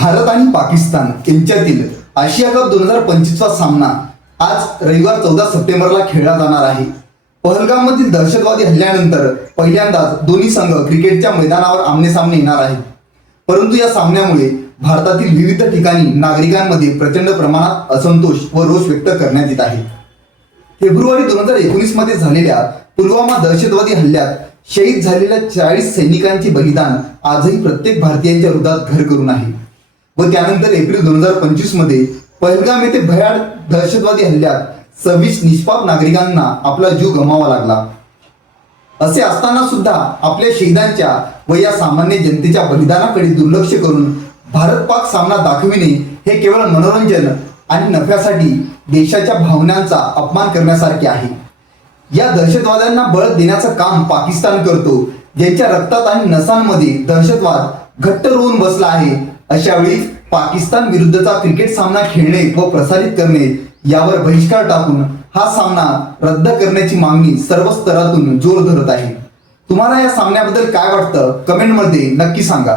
भारत आणि पाकिस्तान यांच्यातील आशिया कप 2025चा सामना आज रविवार 14 सप्टेंबरला खेळला जाणार आहे। पहलगाममधील दहशतवादी हल्ल्यानंतर पहिल्यांदाच दोन्ही संघ क्रिकेटच्या मैदानावर आमनेसामने येणार आहेत। परंतु या सामन्यामुळे भारतातील विविध ठिकाणी नागरिकांमध्ये प्रचंड प्रमाणात असंतोष व रोष व्यक्त करण्यात येत आहे। फेब्रुवारी 2019 मध्ये झालेल्या पुलवामा दहशतवादी हल्ल्यात शहीद झालेल्या 40 सैनिकांचे बलिदान आजही प्रत्येक भारतीयांच्या हृदयात घर करून आहे व त्यानंतर एप्रिल 2025 मध्ये पहलगाम येथे भयाड दहशतवादी हल्ल्यात 26 निष्पाप नागरिकांना आपला जीव गमवावा लागला। असे असताना सुद्धा आपल्या शहीदांच्या व या सामान्य जनतेच्या बलिदानाकडे दुर्लक्ष करून भारत पाक सामना दाखविणे हे केवळ मनोरंजन आणि नफ्यासाठी देशाच्या भावनांचा अपमान करण्यासारखे आहे। या दहशतवाद्यांना बळ देण्याचं काम पाकिस्तान करतो, ज्यांच्या रक्तात आणि नसांमध्ये दहशतवाद घट्ट रोवून बसला आहे। अशा वेळी पाकिस्तान विरुद्धचा क्रिकेट सामना खेळणे व प्रसारित करणे यावर बहिष्कार टाकून हा सामना रद्द करण्याची मागणी सर्व स्तरातून जोर धरत आहे। तुम्हाला या सामन्याबद्दल काय वाटतं कमेंटमध्ये नक्की सांगा।